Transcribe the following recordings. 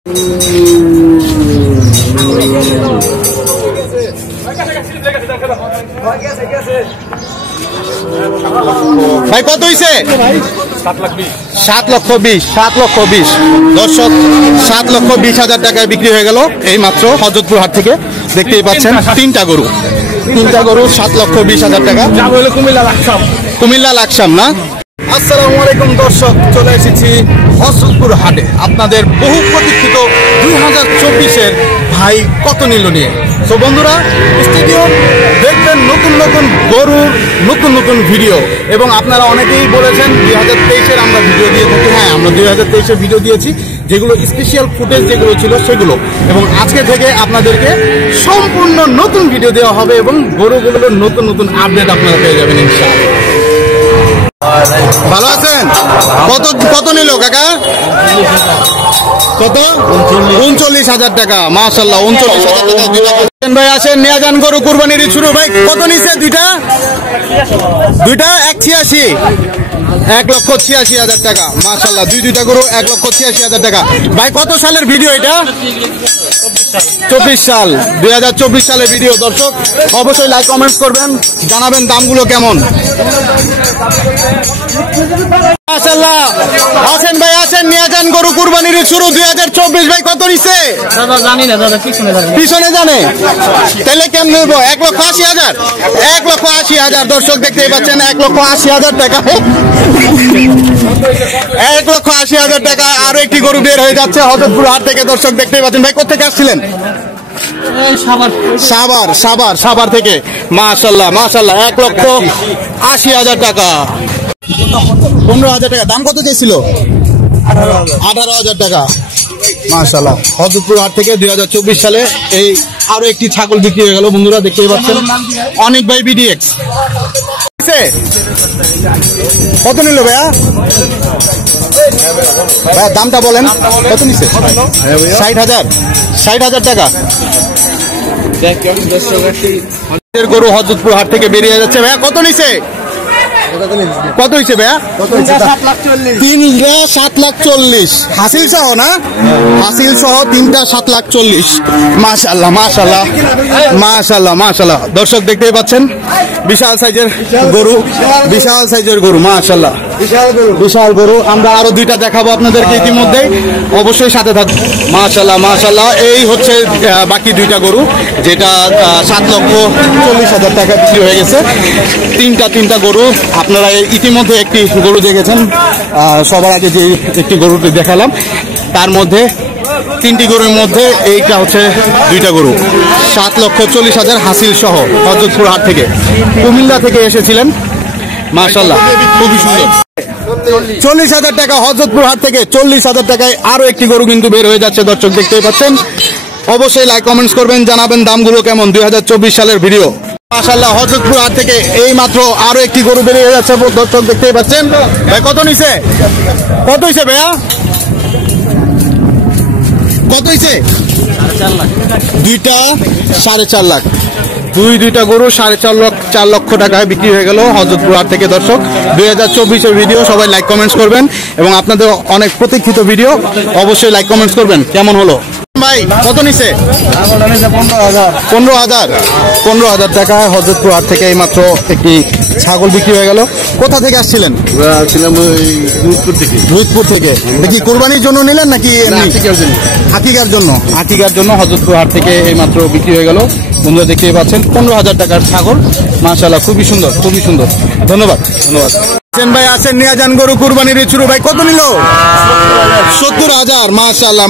ভাই কত হইছে? 7,20,000 দর্শক 7,20,000 টাকায় বিক্রি হয়ে গেল এই মাত্র হযরতপুর হাট থেকে। দেখতেই পাচ্ছেন তিনটা গরু 7,20,000 টাকা। কুমিল্লা লাকসাম না? আসসালামু আলাইকুম দর্শক, চলে এসেছি হযরতপুর হাটে আপনাদের বহু প্রতীক্ষিত 2024-এর ভাই কত নিল নিয়ে। তো বন্ধুরা, স্টেডিয়াম দেখবেন নতুন নতুন গরুর নতুন নতুন ভিডিও, এবং আপনারা অনেকেই বলেছেন 2023-এর আমরা ভিডিও দিয়ে থাকি। হ্যাঁ, আমরা 2023-এর ভিডিও দিয়েছি, যেগুলো স্পেশাল ফুটেজ যেগুলো ছিল সেগুলো, এবং আজকে থেকে আপনাদেরকে সম্পূর্ণ নতুন ভিডিও দেওয়া হবে এবং গরুগুলোর নতুন নতুন আপডেট আপনারা পেয়ে যাবেন ইনশাআল্লাহ। ভালো আছেন? কত নিল কাকা? কত? 39,000 টাকা। মাশাআল্লাহ, 39,000 টাকা। ভাই আসেন, নিয়ে যান গরু কুরবানির শুরু। ভাই কত নিছে? দুইটা 1,86,000, 1,86,000 টাকা। মাশাআল্লাহ, দুইটা গরু 1,86,000 টাকা। ভাই কত সালের ভিডিও এটা? 24 সাল, 2024 সালের ভিডিও। দর্শক অবশ্যই লাইক কমেন্টস করবেন, জানাবেন দামগুলো কেমন। মাশাআল্লাহ, আসেন ভাই আসেন, নিয়ে যান গরু কুরবানির শুরু 2024। ভাই কত নিছে? দাদা জানি না, দাদা পিছনে জানে, তাহলে কেমন নেব? 1,80,000, 1,80,000। দর্শক দেখতেই পাচ্ছেন 1,80,000 টাকা, 1,80,000 টাকা। আরো একটি গরু বের হয়ে যাচ্ছে হযরতপুর হাট থেকে। দর্শক দেখতেই পাচ্ছেন। ভাই কোথা থেকে আসছিলেন? সাভার থেকে। মাশাআল্লাহ 1,80,000 টাকা, 15,000 টাকা। দাম কত চাইছিল? 18,000 টাকা। মাশাআল্লাহ, হযরতপুর হাট থেকে 2024 সালে এই আরো একটি ছাগল বিক্রি হয়ে গেল। বন্ধুরা দেখতেই পাচ্ছেন অনেক ভাই বিডিএক্স। কত নিল ভাইয়া? ভাইয়া দামটা বলেন, কত নিছে? 60,000 টাকা। গরু হযরতপুর হাট থেকে বেরিয়ে যাচ্ছে। ভাইয়া কত নিছে? কত হয়েছে ভাইয়া? 3,07,40,000 হাসিল সহ না? হাসিল সহ 3,07,40,000। মাশাআল্লাহ। দর্শক দেখতেই পাচ্ছেন বিশাল সাইজের গরু, মাশাআল্লাহ বিশাল গরু। আমরা আরো দুইটা দেখাবো আপনাদেরকে ইতিমধ্যেই, অবশ্যই সাথে থাকবে। মাশাআল্লাহ, এই হচ্ছে বাকি দুইটা গরু, যেটা 7,40,000 টাকা বিক্রি হয়ে গেছে। তিনটা গরু। আপনারা ইতিমধ্যে একটি গরু দেখেছেন, সবার আগে যে একটি গরুটি দেখালাম, তার মধ্যে তিনটি গরুর মধ্যে এইটা হচ্ছে দুইটা গরু। 7,40,000 হাসিল সহ হযরতপুর হাট থেকে, কুমিল্লা থেকে এসেছিলেন। মাশাআল্লাহ, খুবই সুন্দর। 40,000 টাকা হযরতপুর হাট থেকে। 40,000 টাকায় আরো একটি গরু কিন্তু বের হয়ে যাচ্ছে। দর্শক দেখতেই পাচ্ছেন, অবশ্যই লাইক কমেন্টস করবেন, জানাবেন দামগুলো কেমন। 2024 সালের ভিডিও। মাশাআল্লাহ, হযরতপুর হাট থেকে এই মাত্র আরো একটি গরু বেরিয়ে যাচ্ছে। দর্শক দেখতেই পাচ্ছেন। ভাই কত নিছে? কত হইছে ভাইয়া? কত হইছে? 4.5 লাখ। দুইটা গরু 4.5 লক্ষ টাকায় বিক্রি হয়ে গেল হযরতপুর হাট থেকে। দর্শক 2024-এর ভিডিও, সবাই লাইক কমেন্টস করবেন, এবং আপনাদের অনেক প্রতীক্ষিত ভিডিও, অবশ্যই লাইক কমেন্টস করবেন। কেমন হলো ভাই? কত নিছে? 15,000 টাকা হযরতপুর হাট থেকে এই মাত্র একটি ছাগল বিক্রি হয়ে গেল। কোথা থেকে আসছিলেন? রুদপুর থেকে। দেখি কুরবানির জন্য নিলেন নাকি আকিকার জন্য? হযরতপুর হাট থেকে এই মাত্র বিক্রি হয়ে গেল। বন্ধুরা দেখতেই পাচ্ছেন 15,000 টাকার ছাগল। মাশাআল্লাহ, খুবই সুন্দর। ধন্যবাদ। ভাই আছেন, নিয়ে যান গরু কুরবানির শুরু। ভাই কত নিল? 70,000।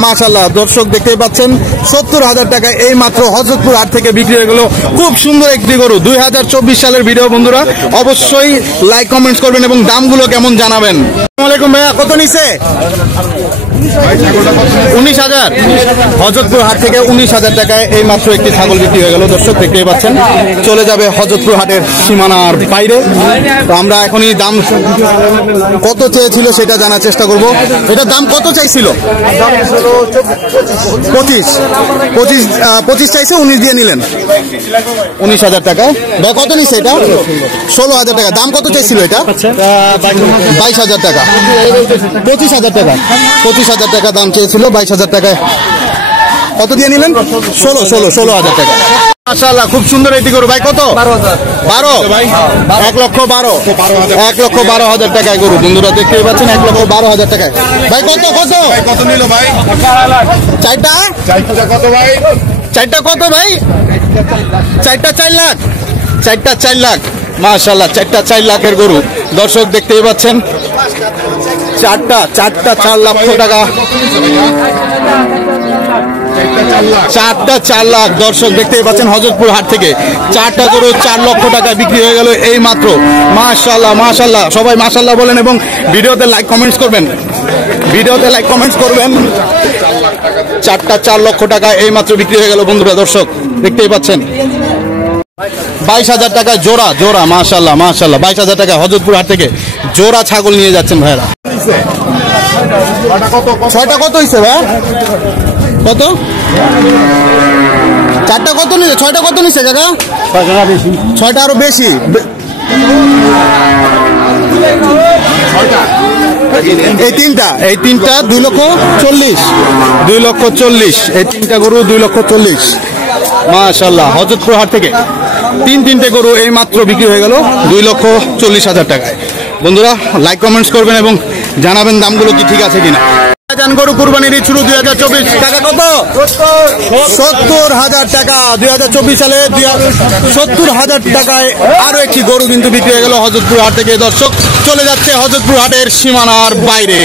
মাশাআল্লাহ। দর্শক দেখতেই পাচ্ছেন 70,000 টাকা এই মাত্র হযরতপুর হাট থেকে বিক্রি হয়ে গেল। খুব সুন্দর একটি গরু। 2024 সালের ভিডিও। বন্ধুরা অবশ্যই লাইক কমেন্টস করবেন এবং দামগুলো কেমন জানাবেন। আসসালামু আলাইকুম ভাইয়া, কত নিছে? 19,000। হযরতপুর হাট থেকে 19,000 টাকায় এই মাত্র একটি ছাগল বিক্রি হয়ে গেল। দর্শক দেখতেই পাচ্ছেন, চলে যাবে হযরতপুর হাটের সীমানার বাইরে। তো আমরা এখনই দাম কত চেয়েছিল সেটা জানার চেষ্টা করব। এটার দাম কত চাইছিল? 25 চাইছে, 19 দিয়ে নিলেন। 19,000 টাকা। ভাই কত নিছে এটা? 16,000 টাকা। দাম কত চাইছিল এটা? 22,000 টাকা। 25,000 টাকা। 22,000 টাকা দাম চেয়েছিল, 22,000 টাকায় কত দিয়ে নিলেন? 16,000 টাকা। মাশাআল্লাহ, খুব সুন্দর এটি গরু ভাই। কত? 12 ভাই, 1,12,000, 1,12,000 টাকায় গরু। বন্ধুরা দেখতেই পাচ্ছেন 1,12,000 টাকায়। ভাই কত কত কত নিল ভাই? চারটা কত ভাই? চারটা কত ভাই? চারটা 4 লাখ, চারটা 4 লাখ। মাশাআল্লাহ, চারটা 4 লাখের গরু। দর্শক দেখতেই পাচ্ছেন চারটা 4 লক্ষ টাকা, চারটা 4 লাখ। দর্শক দেখতেই পাচ্ছেন হযরতপুর হাট থেকে চারটা গরু 4 লক্ষ টাকা বিক্রি হয়ে গেল এই মাত্র। মাশাআল্লাহ মাশাআল্লাহ, সবাই মাশাআল্লাহ বলেন এবং ভিডিওতে লাইক কমেন্টস করবেন, ভিডিওতে লাইক কমেন্টস করবেন। চারটা 4 লক্ষ টাকা এই মাত্র বিক্রি হয়ে গেল বন্ধুরা। দর্শক দেখতেই পাচ্ছেন 22,000 টাকা জোড়া, জোড়া। মাশাআল্লাহ মাশাআল্লাহ, 22,000 টাকা হযরতপুর হাট থেকে জোড়া ছাগল নিয়ে যাচ্ছেন ভাইরা। ছয়টা কত হয়েছে ভাই? কত? চারটা কত নিছে? ছয়টা কত নিছে কাকা? ছয়টা আরো বেশি। এই তিনটা 2,40,000, 2,40,000। এই তিনটা গরু 2,40,000। মাশাআল্লাহ, হযরতপুর হাট থেকে তিনটে গরু এই মাত্র বিক্রি হয়ে গেল 2,40,000 টাকায়। বন্ধুরা লাইক কমেন্টস করবেন এবং জানাবেন দামগুলো কি ঠিক আছে কিনা। গরু কুরবানির ঈদ শুরু 2024। টাকা কত? 70,000 টাকা। 2024 সালে 70,000 টাকায় আরো একটি গরু কিন্তু বিক্রি হয়ে গেল হযরতপুর হাট থেকে। দর্শক চলে যাচ্ছে হযরতপুর হাটের সীমানার বাইরে।